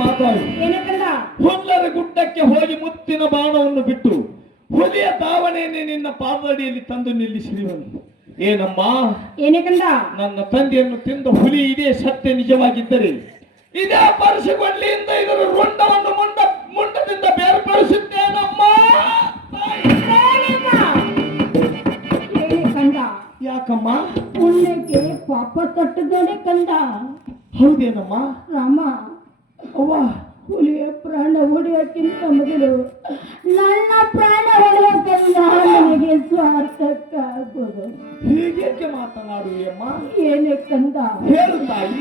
ಮಾತಾಡು. ಏನಕ್ಕಂದ? ಹುಲ್ಲರ ಗುಡ್ಡಕ್ಕೆ ಹೋಗಿ ಮುತ್ತಿನ ಬಾಣವನ್ನು ಬಿಟ್ಟು ಹುಲಿಯ ದಾವಣೆಯನ್ನೇ ನಿನ್ನ ಪಾದಡಿಯಲ್ಲಿ ತಂದು ನಿಲ್ಲಿಸಿರುವನು. ಏನಮ್ಮ? ಏನಕ್ಕಂದ? ನನ್ನ ತಂದೆಯನ್ನು ತಿಂದ ಹುಲಿ ಇದೇ ಸತ್ಯ ನಿಜವಾಗಿದ್ದರೆ ಇದೇ ಪರಶುಗೊಡ್ಲಿಯಿಂದ ಇದರ ರುಂಡವನ್ನು ಮುಂಡದಿಂದ ಬೇರ್ಪಡಿಸುತ್ತೇನಮ್ಮ. ಕಂದ ಯಾಕಮ್ಮ? ಪುಣ್ಯಕ್ಕೆ ಪಾಪ ತಟ್ಟದೋಡೆ ಕಂದ. ಹೌದೇನಮ್ಮ? ರಾಮ, ಅವ್ವ, ಹುಲಿಯ ಪ್ರಾಣ ಹೊಡೆಯಕ್ಕಿಂತ ಮೊದಲು ನನ್ನ ಪ್ರಾಣ ಹೊಡೆಯಕ್ಕಂದ ನನಗೆ ಸ್ವಾರ್ಥಕ್ಕಾಗೋದು. ಹೀಗೇಕೆ ಮಾತನಾಡುವೆಯಮ್ಮ? ಏನೇ ಕಂದ? ಹೇಳು ತಾಯಿ.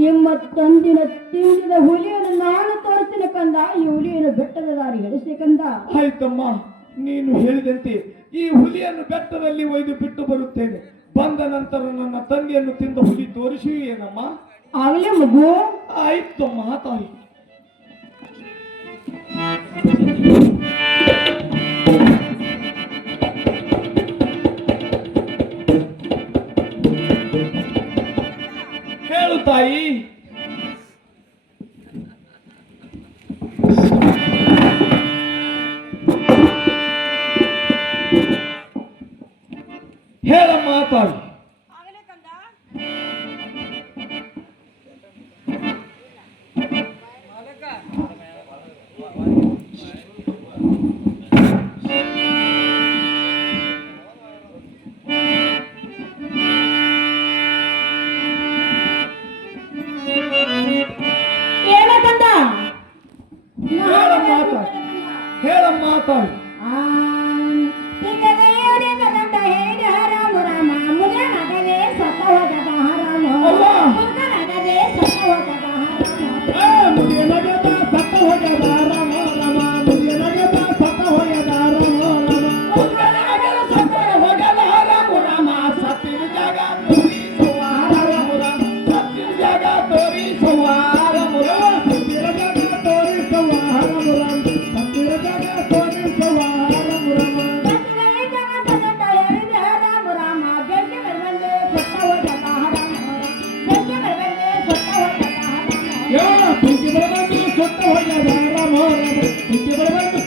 ನಿಮ್ಮ ತಂದಿನ ತಿಂದಿದ ಹುಲಿಯನ್ನು ನಾನು ತೋರಿಸ್ತೀನಿ ಕಂದ. ಈ ಹುಲಿಯನ್ನು ಬೆಟ್ಟದ ದಾರಿ ಹಿಡಿಸಿ ಕಂದ. ಆಯ್ತಮ್ಮ, ನೀನು ಹೇಳಿದಂತೆ ಈ ಹುಲಿಯನ್ನು ಬೆಟ್ಟದಲ್ಲಿ ಒಯ್ದು ಬಿಟ್ಟು ಬರುತ್ತೇನೆ. ಬಂದ ನಂತರ ನನ್ನ ತಂದೆಯನ್ನು ತಿಂದ ಹುಲಿ ತೋರಿಸುವೇನಮ್ಮ? ಆಗಲೇ ಮಗು. ಆಯ್ತಮ್ಮ ತಾಯಿ. ಹೇಳು ತಾಯಿ. ಹೇಳಮ್ಮ ತಾಯಿ. ಹೇಳಮ್ಮ ತಾಯಿ. Pinky